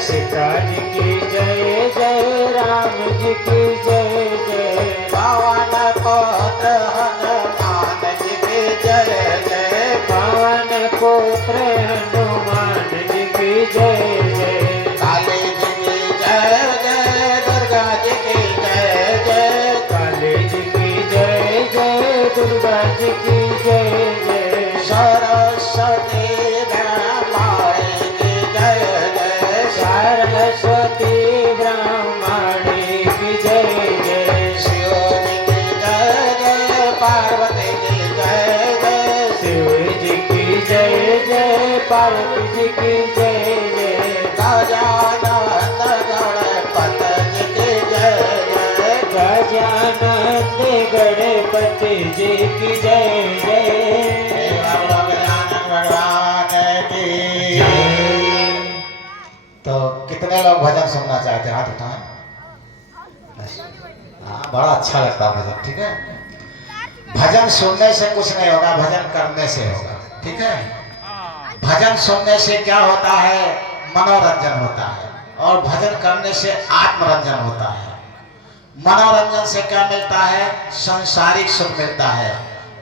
सीता जी की जय जय, राम जी की जय जय, पवन पुत्र हनुमान जी की जय जय, पवन पुत्र हनुमान जी की जय जय, काली जी की जय जय, दुर्गा जी की जय जय, काली जी की जय जय, दुर्गा जी की जय जय, सरस्वती ब्रह्माणी की जय जय, सरस्वती ब्रह्मणी की जय जय, शिव जी की जय जय, पार्वती की जय जय, शिव जी की जय जय, पार्वती जी की जय जय, गजानन गणपत जी की जय जय, गजानंद गणपति जी की जय जय, गजानन भगवान की जय। तो कितने लोग भजन सुनना चाहते हैं? हाथ उठाएं। हाँ, बड़ा अच्छा लगता है भजन। ठीक है, भजन सुनने से कुछ नहीं होगा, भजन करने से होगा। ठीक है, भजन सुनने से क्या होता है? मनोरंजन होता है, और भजन करने से आत्मरंजन होता है। मनोरंजन से क्या मिलता है? सांसारिक सुख मिलता है,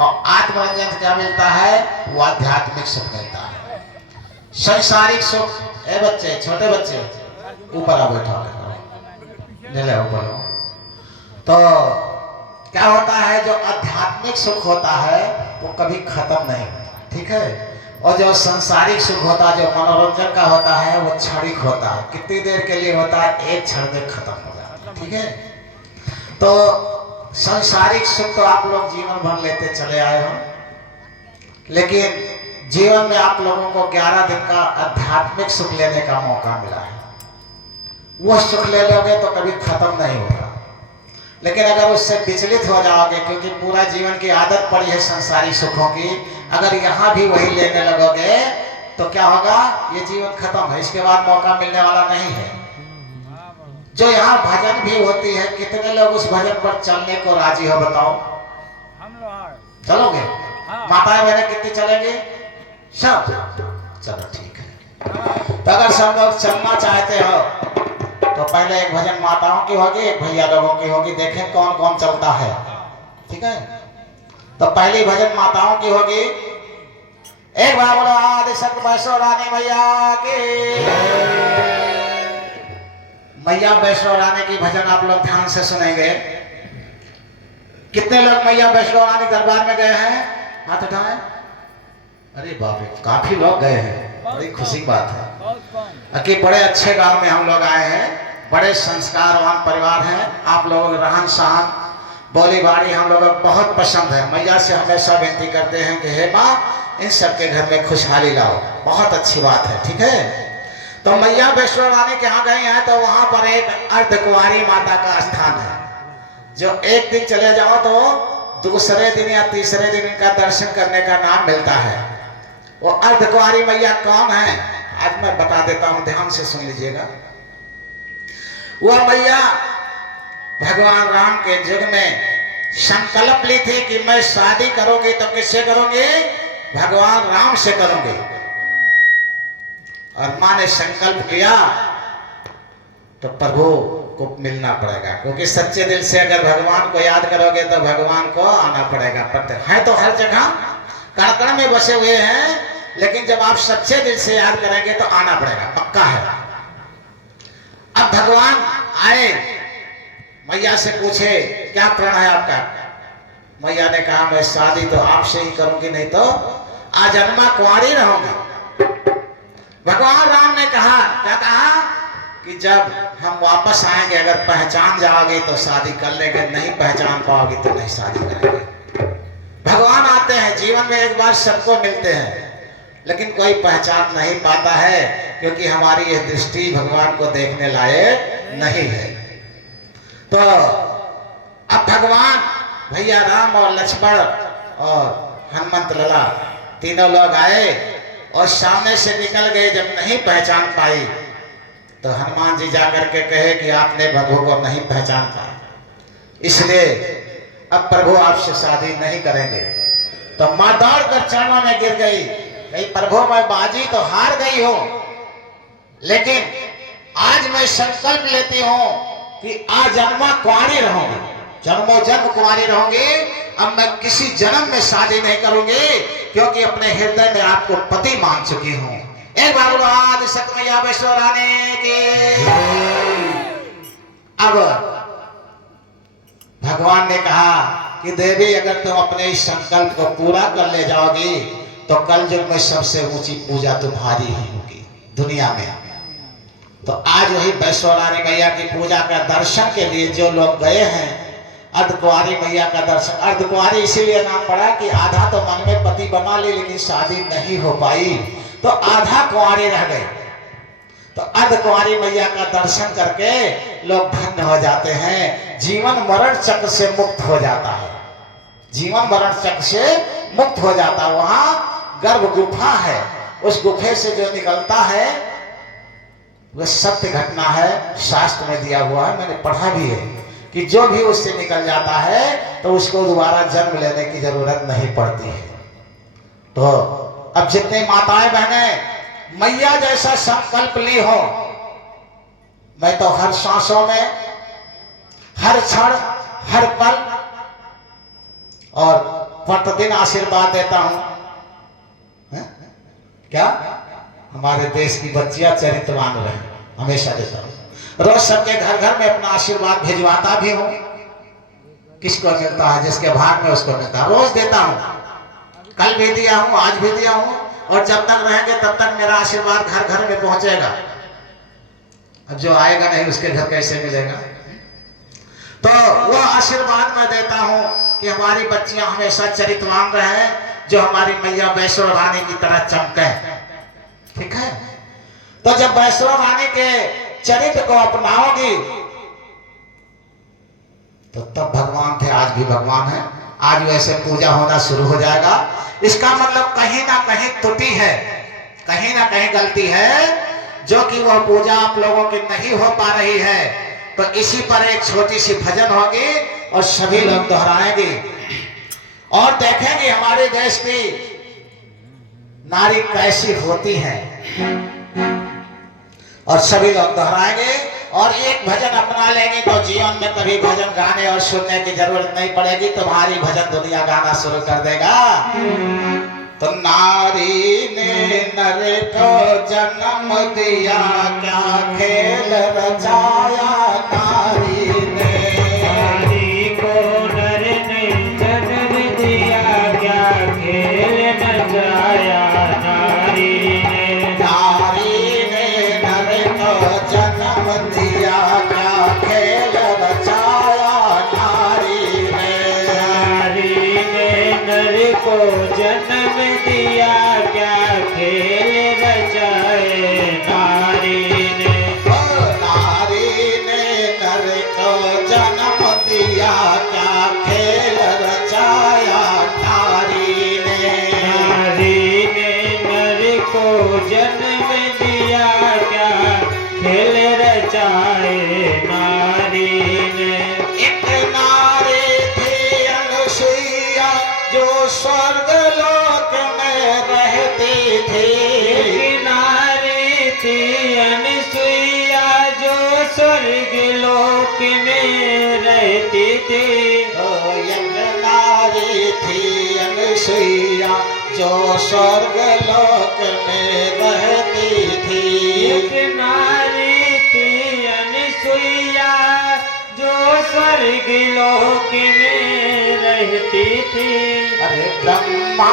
और आत्मरंजन क्या मिलता है? वो आध्यात्मिक सुख मिलता है। सांसारिक सुख, ए बच्चे, छोटे बच्चे ऊपर आ, बैठा ले ले ऊपर। तो क्या होता है? जो आध्यात्मिक सुख होता है वो कभी खत्म नहीं होता। ठीक है, और जो सांसारिक सुख होता है, जो मनोरंजन का होता है, वो क्षणिक होता है, कितनी देर के लिए होता है, एक क्षण में खत्म हो जाता है। ठीक है, तो सांसारिक सुख तो आप लोग जीवन भर लेते चले आए हो, लेकिन जीवन में आप लोगों को 11 दिन का आध्यात्मिक सुख लेने का मौका मिला है। वो सुख ले लोगे तो कभी खत्म नहीं होगा, लेकिन अगर उससे विचलित हो जाओगे, क्योंकि पूरा जीवन की आदत पड़ी है संसारी सुखों की, अगर यहाँ भी वही लेने लगोगे तो क्या होगा? ये जीवन खत्म है, इसके बाद मौका मिलने वाला नहीं है। जो यहाँ भजन भी होती है, कितने लोग उस भजन पर चलने को राजी हो? बताओ, चलोगे? माताएं बहनें कितनी चलेंगी? सब? चलो ठीक है। तो अगर सब लोग चलना चाहते हो तो पहले एक भजन माताओं की होगी, एक भैया लोगों की होगी, देखें कौन कौन चलता है। ठीक है, तो पहली भजन माताओं की होगी। एक बार बोलो आदि शक्ति वैष्णो रानी मैया की। मैया वैष्णो रानी की भजन आप लोग ध्यान से सुनेंगे। कितने लोग मैया वैष्णो रानी दरबार में गए हैं? हाथ उठाएं। अरे बाप रे, काफी लोग गए हैं, बड़ी खुशी की बात है कि बड़े अच्छे गांव में हम लोग आए हैं, बड़े संस्कारवान परिवार हैं। आप लोगों का रहन सहन, बोली बाड़ी हम लोगों को बहुत पसंद है। मैया से हमेशा विनती करते हैं कि हे माँ, इन सबके घर में खुशहाली लाओ। बहुत अच्छी बात है। ठीक है, तो मैया वैष्णो रानी के यहाँ गए हैं, तो वहां पर एक अर्धकुंवारी माता का स्थान है, जो एक दिन चले जाओ तो दूसरे दिन या तीसरे दिन इनका दर्शन करने का नाम मिलता है। वो अर्धकुंवारी मैया कौन है? आज मैं बता देता हूं, ध्यान से सुन लीजिएगा। वह मैया भगवान राम के युग में संकल्प ली थी कि मैं शादी करूंगी तो किससे करूंगी? भगवान राम से करूंगी। और मां ने संकल्प किया तो प्रभु को मिलना पड़ेगा, क्योंकि सच्चे दिल से अगर भगवान को याद करोगे तो भगवान को आना पड़ेगा। है तो हर जगह कण कण में बसे हुए हैं, लेकिन जब आप सच्चे दिल से याद करेंगे तो आना पड़ेगा, पक्का है। अब भगवान आए, मैया से पूछे क्या प्रण है आपका? मैया ने कहा मैं शादी तो आपसे ही करूंगी, नहीं तो आजन्मा कुंवारी रहूंगी। भगवान राम ने कहा, क्या कहा? कि जब हम वापस आएंगे, अगर पहचान जाओगे तो शादी कर लेंगे, नहीं पहचान पाओगे तो नहीं शादी करेंगे। भगवान आते हैं जीवन में, एक बार सबको मिलते हैं, लेकिन कोई पहचान नहीं पाता है, क्योंकि हमारी यह दृष्टि भगवान को देखने लायक नहीं है। तो अब भगवान भैया राम और लक्ष्मण और हनुमंत लला तीनों लोग आए और सामने से निकल गए। जब नहीं पहचान पाई तो हनुमान जी जाकर के कहे कि आपने प्रभु को नहीं पहचान पाया, इसलिए अब प्रभु आपसे शादी नहीं करेंगे। तो मां दौड़कर चरणों में गिर गई, कही प्रभु मैं बाजी तो हार गई हो, लेकिन आज मैं संकल्प लेती हूँ कि आज जन्मा कुंवारी रहूंगी, जन्मों जन्म कुंवारी रहूंगी। अब मैं किसी जन्म में शादी नहीं करूंगी, क्योंकि अपने हृदय में आपको पति मान चुकी हूँ। एक बार बोलो आदि शक्ति मैया वैष्णो रानी की। अब भगवान ने कहा कि देवी अगर तुम अपने इस संकल्प को पूरा कर ले जाओगी तो कल युग में सबसे ऊंची पूजा तुम्हारी ही होगी दुनिया में। तो आज वही वैष्णो रानी मैया की पूजा का दर्शन के लिए जो लोग गए हैं, अर्धकुंवारी मैया का दर्शन, अर्धकुंवारी इसीलिए नाम पड़ा कि आधा तो मन में पति बना ली लेकिन शादी नहीं हो पाई, तो आधा कुंवारी रह गई। तो अर्धकुंवारी मैया का दर्शन करके लोग धन्य हो जाते हैं, जीवन मरण चक्र से मुक्त हो जाता है, जीवन मरण चक्र से मुक्त हो जाता है। वहां गर्भ गुफा है, उस गुफे से जो निकलता है वह सत्य घटना है, शास्त्र में दिया हुआ है, मैंने पढ़ा भी है कि जो भी उससे निकल जाता है तो उसको दोबारा जन्म लेने की जरूरत नहीं पड़ती है। तो अब जितने माताएं बहनें मैया जैसा संकल्प ली हो, मैं तो हर सांसों में, हर क्षण, हर पल और प्रतिदिन आशीर्वाद देता हूं। क्या हमारे देश की बच्चियां चरित्रवान रहे, हमेशा देता हूं। रोज सबके घर घर में अपना आशीर्वाद भिजवाता भी हूं, किसको मिलता है जिसके भाग में उसको मिलता है, रोज देता हूं। कल भी दिया हूं, आज भी दिया हूं, और जब तक रहेंगे तब तक मेरा आशीर्वाद घर घर में पहुंचेगा। अब जो आएगा नहीं उसके घर कैसे मिलेगा? तो वह आशीर्वाद मैं देता हूं कि हमारी बच्चियां हमेशा चरित्रवान रहे, जो हमारी मैया वैष्णो रानी की तरह चमके। ठीक है, तो जब वैष्णो रानी के चरित्र को अपनाओगी तो तब भगवान थे, आज भी भगवान है। आज वैसे पूजा होना शुरू हो जाएगा। इसका मतलब कहीं ना कहीं त्रुटि है, कहीं ना कहीं गलती है, जो कि वह पूजा आप लोगों की नहीं हो पा रही है। तो इसी पर एक छोटी सी भजन होगी और सभी लोग दोहराएंगे और देखेंगे हमारे देश की नारी कैसी होती है, और सभी लोग दोहराएंगे और एक भजन अपना लेंगे तो जीवन में कभी भजन गाने और सुनने की जरूरत नहीं पड़ेगी। तुम्हारी भजन दुनिया गाना शुरू कर देगा। तो नारी ने नर को जन्म दिया, क्या खेल रचाया नारी ने, नारी को नर ने जन्म दिया, क्या खेल रचाया नारी ने, नारी ने नर को जन्म दिया, क्या खेल रचाया नारी ने, नारी ने नर को जन्म दिया, क्या खेल रचाए नारी ने, नारी ने नर को जन्म दिया, क्या खेल रचाया नारी ने, नारी ने नर को जन्म दिया, क्या खेल रचाए नारी ने। एक नारी थी अनुसुईया जो स्वर्ग लोक में रहती थी, एक नारी थी अनुसुईया जो स्वर्ग लोक में रहती थी, एक नारी थी अनुसुईया जो स्वर्ग लोक में रहती थी, एक नारी थी अनुसुईया जो स्वर्ग लोक में रहती थी। अरे ब्रह्मा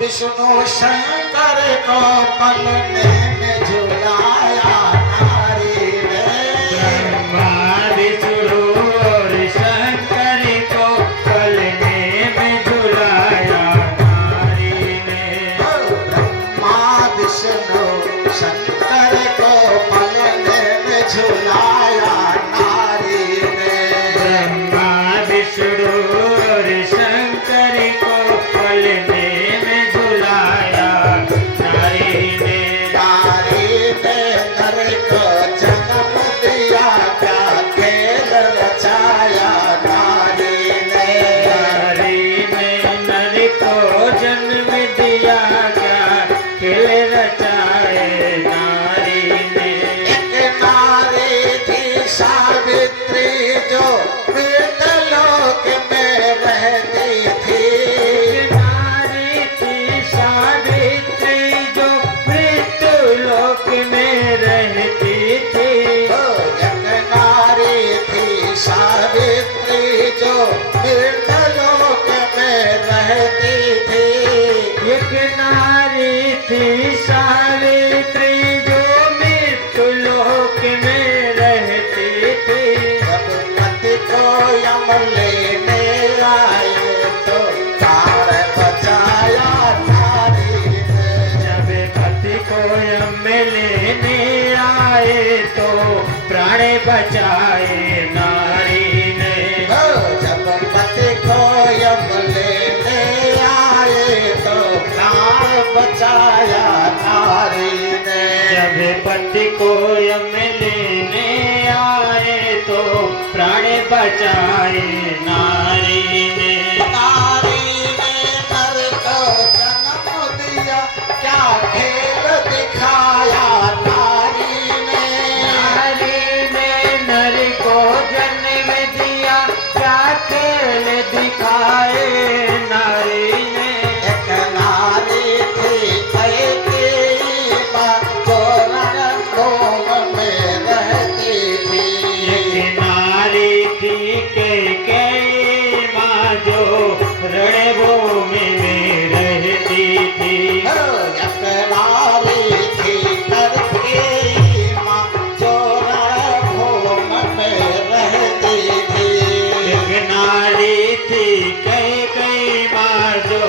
विष्णु शंकर को पलने में झुलाया नारी ने, ब्रह्मा विष्णु और शंकर को पलने में झुलाया नारी ने, ब्रह्मा विष्णु शंकर को पलने में झुलाया नारी ने, ब्रह्मा विष्णु और शंकर को पलने में झुलाया नारी ने, नारी तो प्राण बचाए नारी ने। जब पति को यम लेने आए तो प्राण बचाया नारी ने। जब पति को यम लेने आए तो प्राण बचाए नारी ने। नारी ने नर को जन्म दिया, क्या खेल दिखाया नारी ने। नारी ने नर को जन्म दिया, क्या खेल दिखाए नारी ने। एक नारी थी कैकेयी माँ, जो रणभूमि में रहती थी। एक नारी थी कैकेयी माँ, जो रणभूमि में रहती थी। एक नारी थी कैकेयी माँ, जो रणभूमि में रहती थी। एक नारी थी कैकेयी माँ, जो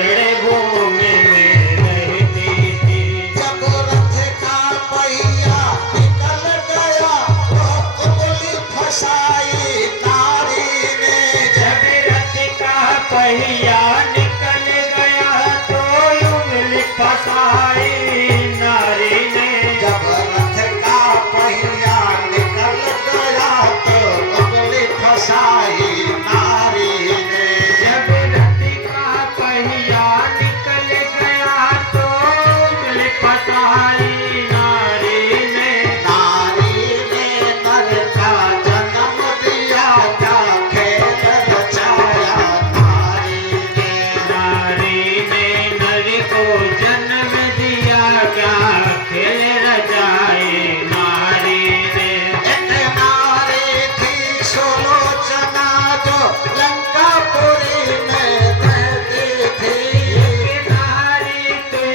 रणभूमि में रहती थी। जब रथ का पहिया निकल गया तो उंगली फंसाई नारी ने। जब रथ का पहिया निकल गया तो उंगली फंसाई नारी ने। जब रथ का पहिया निकल गया तो उंगली फंसाई नारी ने। जब रथ का पहिया निकल गया तो उंगली फंसाई नारी ने। नारी ने नर का जन्म दिया, क्या खेल रचाया नारी ने। नारी ने नर को जन्म दिया, क्या खेल रचाए नारी ने। एक नारी थी सुलोचना, जो लंकापुरी में रहती थी। नारी थी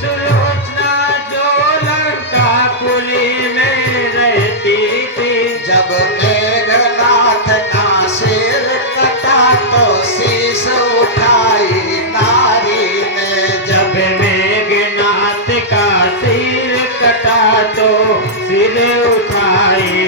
सुलोचना, जो लंकापुरी में रहती थी। जब मेघनाथ का सिर कटा तो शीश उठाई नारी ने। जब मेघनाथ का सिर कटा तो सिर उठाई